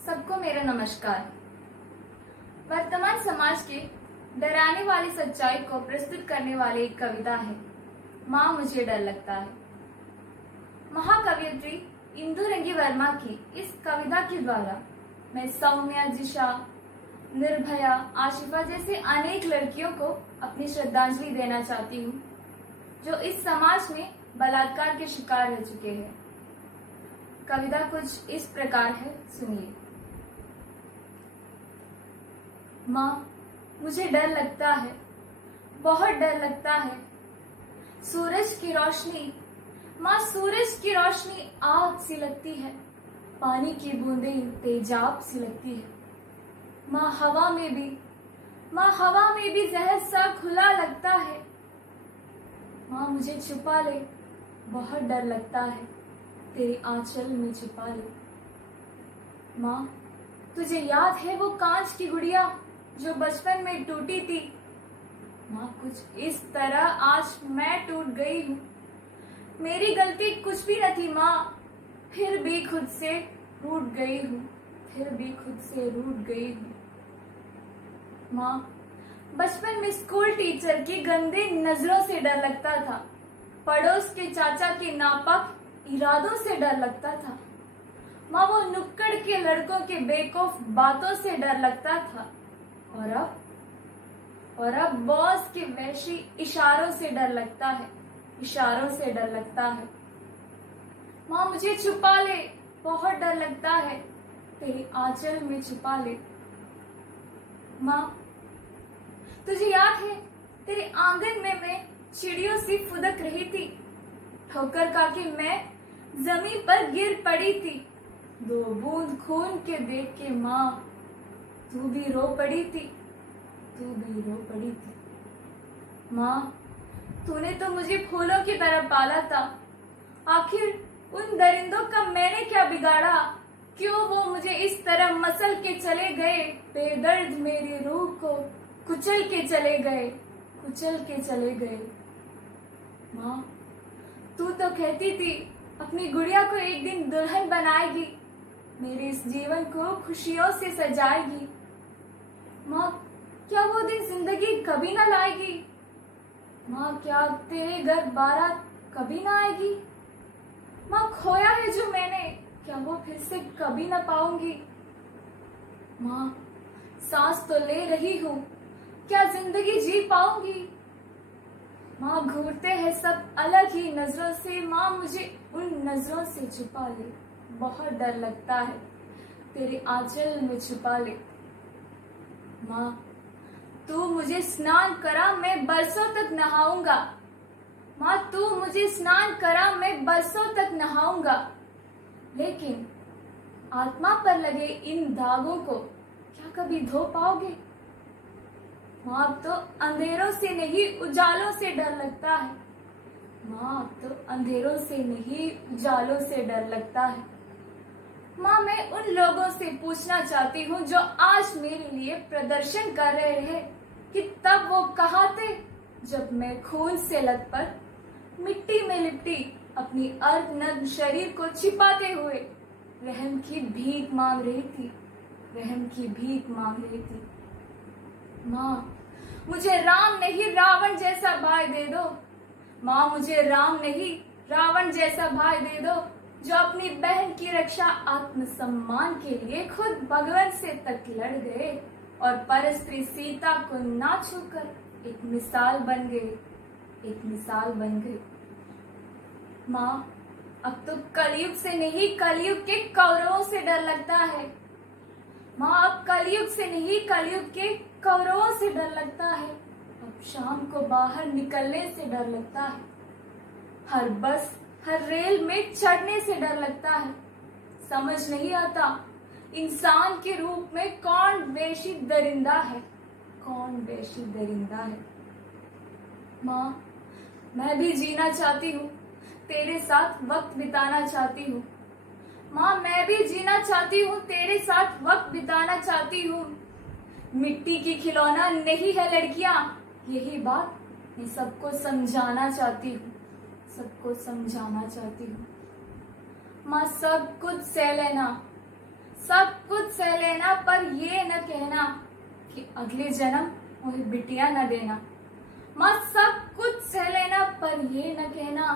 सबको मेरा नमस्कार। वर्तमान समाज के डराने वाली सच्चाई को प्रस्तुत करने वाली एक कविता है माँ मुझे डर लगता है। महाकवयित्री इंदु रंगी वर्मा की इस कविता के द्वारा मैं सौम्या, जिशा, निर्भया, आशिफा जैसे अनेक लड़कियों को अपनी श्रद्धांजलि देना चाहती हूँ जो इस समाज में बलात्कार के शिकार रह चुके हैं। कविता कुछ इस प्रकार है, सुनिए। माँ मुझे डर लगता है, बहुत डर लगता है। सूरज की रोशनी, माँ सूरज की रोशनी आग सी लगती है, पानी की बूंदें तेजाब सी लगती है। माँ हवा में भी जहर सा खुला लगता है। माँ मुझे छुपा ले, बहुत डर लगता है, तेरे आंचल में छुपा ले। माँ तुझे याद है वो कांच की गुड़िया जो बचपन में टूटी थी? माँ कुछ इस तरह आज मैं टूट गई हूँ। मेरी गलती कुछ भी न थी माँ, फिर भी खुद से रूठ गई हूँ, माँ बचपन में स्कूल टीचर की गंदे नजरों से डर लगता था, पड़ोस के चाचा के नापाक इरादों से डर लगता था। माँ वो नुक्कड़ के लड़कों के बेवकूफ बातों से डर लगता था। और अब बॉस के वैशी इशारों से डर लगता है, माँ मुझे छुपा ले, बहुत डर लगता है, तेरे आंचल में छुपा ले। माँ तुझे याद है तेरे आंगन में मैं चिड़ियों सी फुदक रही थी, ठोकर खा के मैं जमीन पर गिर पड़ी थी। 2 बूंद खून के देख के माँ तू भी रो पड़ी थी। माँ तूने तो मुझे फूलों की तरह पाला था, आखिर उन दरिंदों का मैंने क्या बिगाड़ा? क्यों वो मुझे इस तरह मसल के चले गए, बेदर्द मेरी रूह को कुचल के चले गए। माँ तू तो कहती थी अपनी गुड़िया को एक दिन दुल्हन बनाएगी, मेरे इस जीवन को खुशियों से सजाएगी। माँ क्या वो दिन जिंदगी कभी ना लाएगी? माँ क्या तेरे घर बारात कभी ना आएगी? माँ खोया है जो मैंने, क्या वो फिर से कभी ना पाऊंगी? माँ सांस तो ले रही हूँ, क्या जिंदगी जी पाऊंगी? माँ घूरते हैं सब अलग ही नजरों से, माँ मुझे उन नजरों से छुपा ले, बहुत डर लगता है, तेरे आंचल में छुपा ले। माँ तू मुझे स्नान करा, मैं बरसों तक नहाऊंगा। माँ तू मुझे स्नान करा, मैं बरसों तक नहाऊंगा, लेकिन आत्मा पर लगे इन दागों को क्या कभी धो पाओगे? माँ अब तो अंधेरों से नहीं उजालों से डर लगता है। माँ अब तो अंधेरों से नहीं उजालों से डर लगता है। माँ मैं उन लोगों से पूछना चाहती हूँ जो आज मेरे लिए प्रदर्शन कर रहे हैं कि तब वो कहाँ थे जब मैं खून से लथपथ मिट्टी में लिपटी अपनी अर्धनग्न शरीर को छिपाते हुए रहम की भीख मांग रही थी। माँ मुझे राम नहीं रावण जैसा भाई दे दो। माँ मुझे राम नहीं रावण जैसा भाई दे दो जो अपनी बहन की रक्षा आत्मसम्मान के लिए खुद भगवान से तक लड़ गए और परस्त्री सीता को ना छूकर एक मिसाल बन गए। माँ अब तो कलयुग से नहीं कलयुग के कौरवों से डर लगता है। माँ अब कलयुग से नहीं कलयुग के कौरवों से डर लगता है। अब शाम को बाहर निकलने से डर लगता है, हर बस हर रेल में चढ़ने से डर लगता है। समझ नहीं आता इंसान के रूप में कौन वैशी दरिंदा है। माँ मैं भी जीना चाहती हूँ, तेरे साथ वक्त बिताना चाहती हूँ। माँ मैं भी जीना चाहती हूँ, तेरे साथ वक्त बिताना चाहती हूँ। मिट्टी की खिलौना नहीं है लड़कियाँ, यही बात मैं सबको समझाना चाहती हूँ। माँ सब कुछ सह लेना, सब कुछ सह लेना पर ये न कहना कि अगले जन्म मोहे बिटिया न देना। माँ सब कुछ सह लेना पर ये न कहना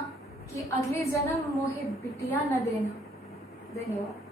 कि अगले जन्म मोहे बिटिया न देना। धन्यवाद।